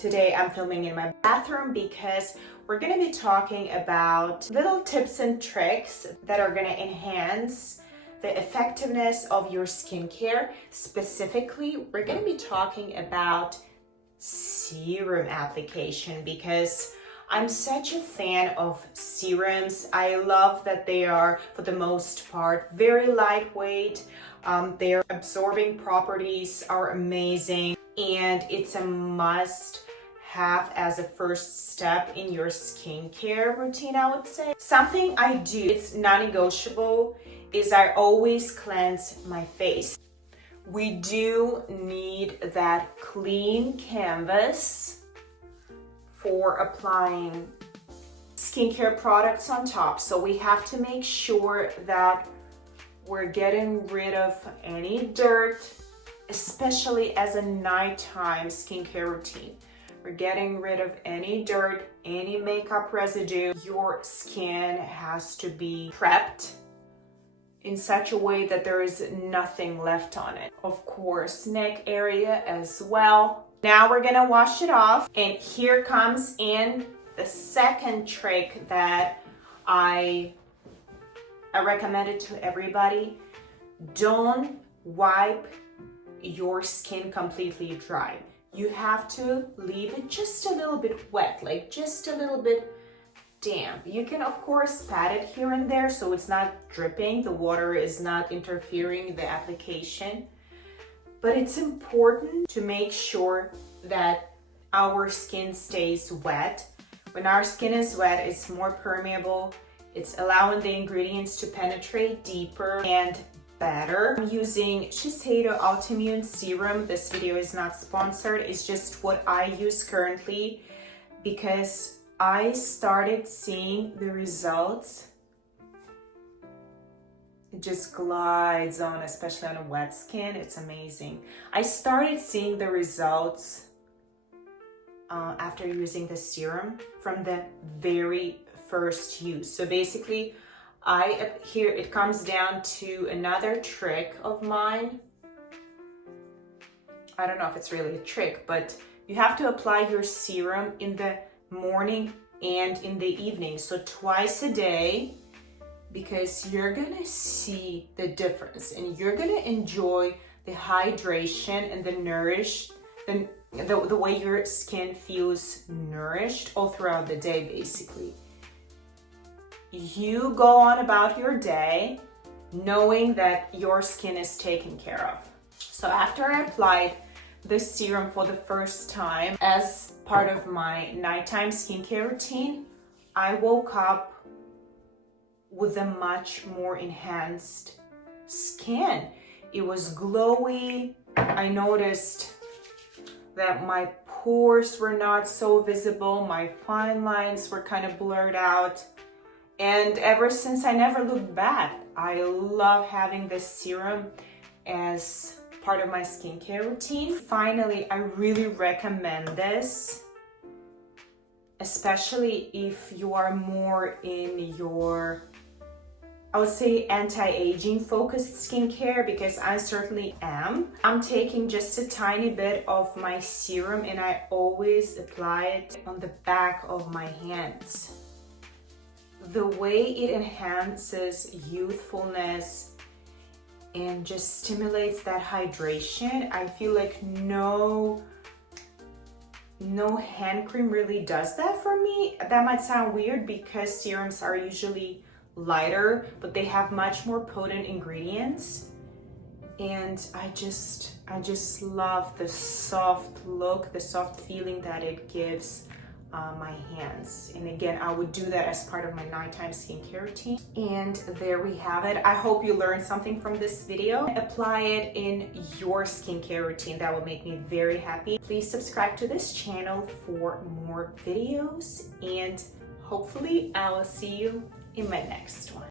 Today I'm filming in my bathroom because we're going to be talking about little tips and tricks that are going to enhance the effectiveness of your skincare. Specifically, we're going to be talking about serum application because I'm such a fan of serums. I love that they are, for the most part, very lightweight. Their absorbing properties are amazing, and it's a must have as a first step in your skincare routine, I would say. Something I do, it's non-negotiable, is I always cleanse my face. We do need that clean canvas for applying skincare products on top. So we have to make sure that we're getting rid of any dirt, especially as a nighttime skincare routine. We're getting rid of any dirt, any makeup residue. Your skin has to be prepped in such a way that there is nothing left on it. Of course, neck area as well. Now we're gonna wash it off, and here comes in the second trick that I recommended to everybody. Don't wipe your skin completely dry. You have to leave it just a little bit wet, like just a little bit damp. You can of course pat it here and there so it's not dripping, the water is not interfering with the application. But it's important to make sure that our skin stays wet. When our skin is wet, it's more permeable. It's allowing the ingredients to penetrate deeper and better. I'm using Shiseido Autoimmune Serum. This video is not sponsored. It's just what I use currently because I started seeing the results. It just glides on, especially on a wet skin. It's amazing. I started seeing the results after using the serum from the very first use. So basically, here it comes down to another trick of mine. I don't know if it's really a trick, but you have to apply your serum in the morning and in the evening. So twice a day, because you're gonna see the difference and you're gonna enjoy the hydration and the way your skin feels nourished all throughout the day, basically. You go on about your day knowing that your skin is taken care of. So after I applied the serum for the first time as part of my nighttime skincare routine, I woke up with a much more enhanced skin. It was glowy. I noticed that my pores were not so visible. My fine lines were kind of blurred out. And ever since, I never looked back. I love having this serum as part of my skincare routine. Finally, I really recommend this, especially if you are more in your, I would say, anti-aging focused skincare, because I certainly am. I'm taking just a tiny bit of my serum and I always apply it on the back of my hands. The way it enhances youthfulness and just stimulates that hydration, I feel like no hand cream really does that for me. That might sound weird because serums are usually lighter, but they have much more potent ingredients. And I just love the soft look, the soft feeling that it gives my hands. And again, I would do that as part of my nighttime skincare routine. And there we have it. I hope you learned something from this video. Apply it in your skincare routine. That will make me very happy. Please subscribe to this channel for more videos, and hopefully I will see you in my next one.